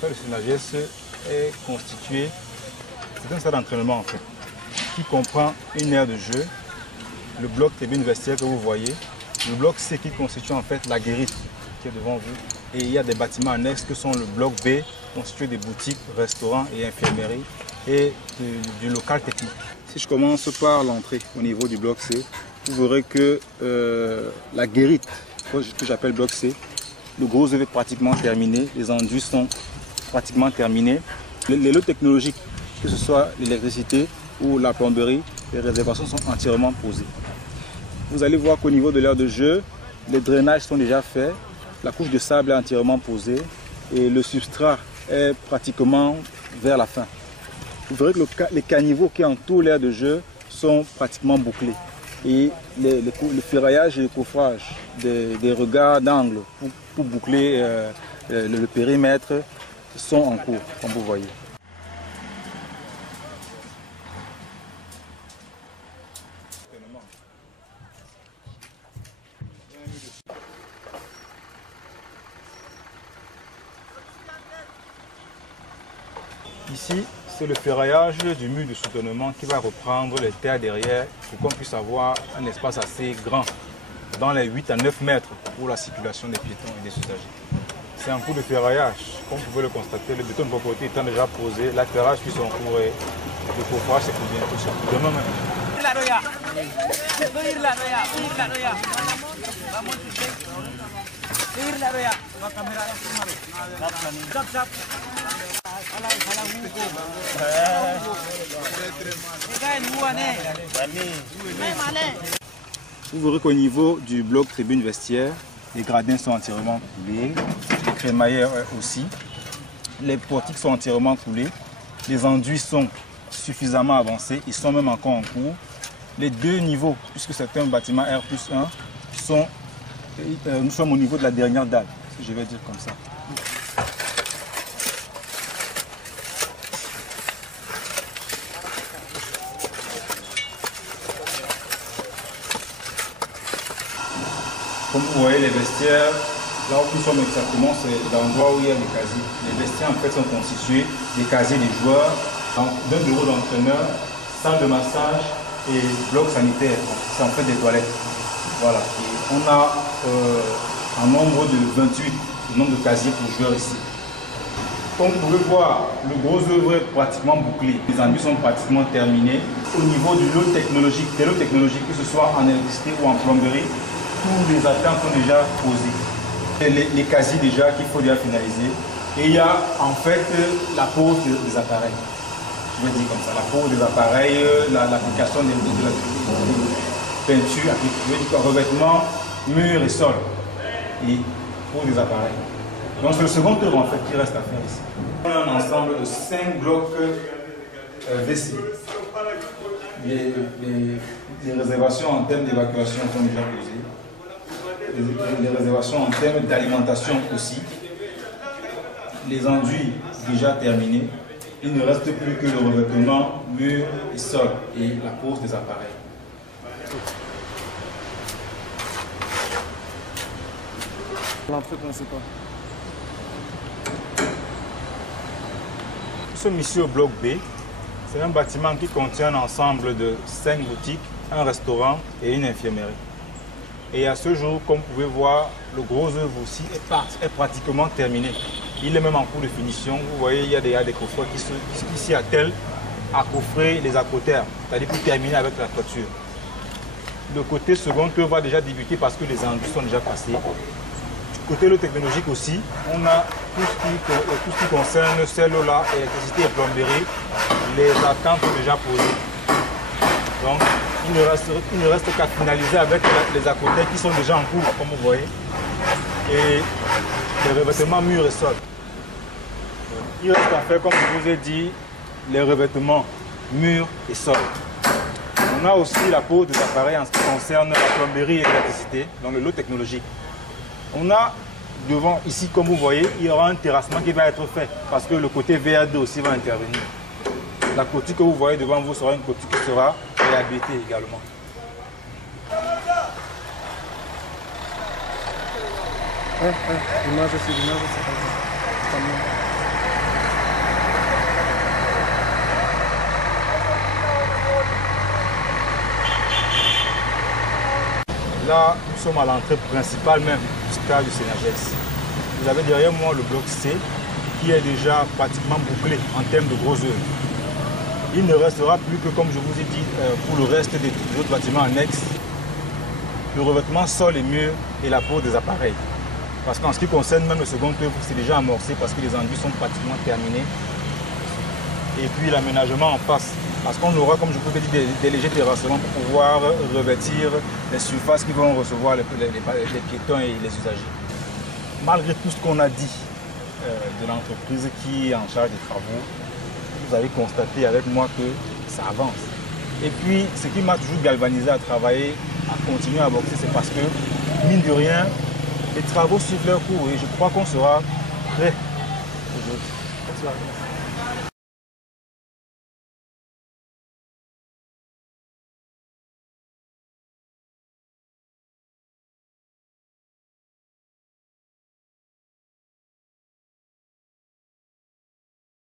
Le SONAGES est constitué, c'est un stade d'entraînement en fait, qui comprend une aire de jeu, le bloc tribune vestiaire que vous voyez, le bloc C qui constitue en fait la guérite qui est devant vous, et il y a des bâtiments annexes que sont le bloc B, constitué des boutiques, restaurants et infirmeries, et du local technique. Si je commence par l'entrée au niveau du bloc C, vous verrez que la guérite, que j'appelle bloc C, le gros œuvre est pratiquement terminé, les enduits sont pratiquement terminés. Les lots technologiques, que ce soit l'électricité ou la plomberie, les réservations sont entièrement posées. Vous allez voir qu'au niveau de l'aire de jeu, les drainages sont déjà faits, la couche de sable est entièrement posée et le substrat est pratiquement vers la fin. Vous verrez que les caniveaux qui entourent l'aire de jeu sont pratiquement bouclés. Et le ferraillage et le coffrage des regards d'angle pour boucler le périmètre sont en cours, comme vous voyez. Ici, c'est le ferraillage du mur de soutenement qui va reprendre les terres derrière pour qu'on puisse avoir un espace assez grand, dans les 8 à 9 mètres pour la circulation des piétons et des usagers. C'est un coup de ferraillage, comme vous pouvez le constater, le béton de côté étant déjà posé, l'atterrage puis son cours et le coffrage c'est pour bientôt, c'est pour demain même. Vous verrez qu'au niveau du bloc tribune vestiaire, les gradins sont entièrement coulés, les crémaillères aussi, les portiques sont entièrement coulés, les enduits sont suffisamment avancés, ils sont même encore en cours. Les deux niveaux, puisque c'est un bâtiment R+1, nous sommes au niveau de la dernière dalle, je vais dire comme ça. Comme vous voyez, les vestiaires, là où nous sommes exactement, c'est l'endroit où il y a les casiers. Les vestiaires en fait sont constitués des casiers des joueurs, d'un bureau d'entraîneur, salle de massage et bloc sanitaire. C'est en fait des toilettes. Voilà. Et on a un nombre de 28, le nombre de casiers pour joueurs ici. Comme vous pouvez voir, le gros œuvre est pratiquement bouclé. Les enduits sont pratiquement terminés. Au niveau du lot technologique, des lots technologiques, que ce soit en électricité ou en plomberie, tous les attentes sont déjà posés. Les casiers déjà qu'il faut déjà finaliser. Et il y a en fait la pose des appareils. Je vais dire comme ça, la pose des appareils, l'application de la peinture, je vais dire revêtement, mur et sol. Et pose des appareils. Donc c'est le second tour en fait qui reste à faire ici. On a un ensemble de 5 blocs WC. Les réservations en termes d'évacuation sont déjà posées. Les réservations en termes d'alimentation aussi. Les enduits déjà terminés. Il ne reste plus que le revêtement, mur et sol et la pose des appareils. L'entrée principale. Nous sommes ici au bloc B. C'est un bâtiment qui contient un ensemble de 5 boutiques, un restaurant et une infirmerie. Et à ce jour, comme vous pouvez voir, le gros œuvre aussi est pratiquement terminé. Il est même en cours de finition. Vous voyez, il y a des coffreurs qui s'y attellent à coffrer les acotères, c'est-à-dire pour terminer avec la toiture. Le côté second œuvre va déjà débuter parce que les enduits sont déjà passés. Du côté lot technologique aussi, on a tout ce qui concerne ces lots-là, électricité et plomberie. Les attentes sont déjà posées. Donc, il ne reste qu'à finaliser avec les acotères qui sont déjà en cours, comme vous voyez. Et les revêtements murs et sol. Il reste à faire, comme je vous ai dit, les revêtements murs et sol. On a aussi la pose des appareils en ce qui concerne la plomberie et l'électricité, dans le lot technologique. On a devant, ici, comme vous voyez, il y aura un terrassement qui va être fait parce que le côté VA2 aussi va intervenir. La clôture que vous voyez devant vous sera une clôture qui sera réhabilitée également. L'image, c'est l'image. Là, nous sommes à l'entrée principale même du stade du Sénagex. Vous avez derrière moi le bloc C qui est déjà pratiquement bouclé en termes de gros œuvres. Il ne restera plus que, comme je vous ai dit, pour le reste des autres bâtiments annexes, le revêtement sol et mur et la pose des appareils. Parce qu'en ce qui concerne même le second œuvre, c'est déjà amorcé parce que les enduits sont pratiquement terminés. Et puis l'aménagement en face. Parce qu'on aura, comme je vous ai dit, des légers terrassements pour pouvoir revêtir les surfaces qui vont recevoir les piétons et les usagers. Malgré tout ce qu'on a dit de l'entreprise qui est en charge des travaux, vous avez constaté avec moi que ça avance. Et puis, ce qui m'a toujours galvanisé à travailler, à continuer à boxer, c'est parce que, mine de rien, les travaux suivent leur cours et je crois qu'on sera prêt aujourd'hui.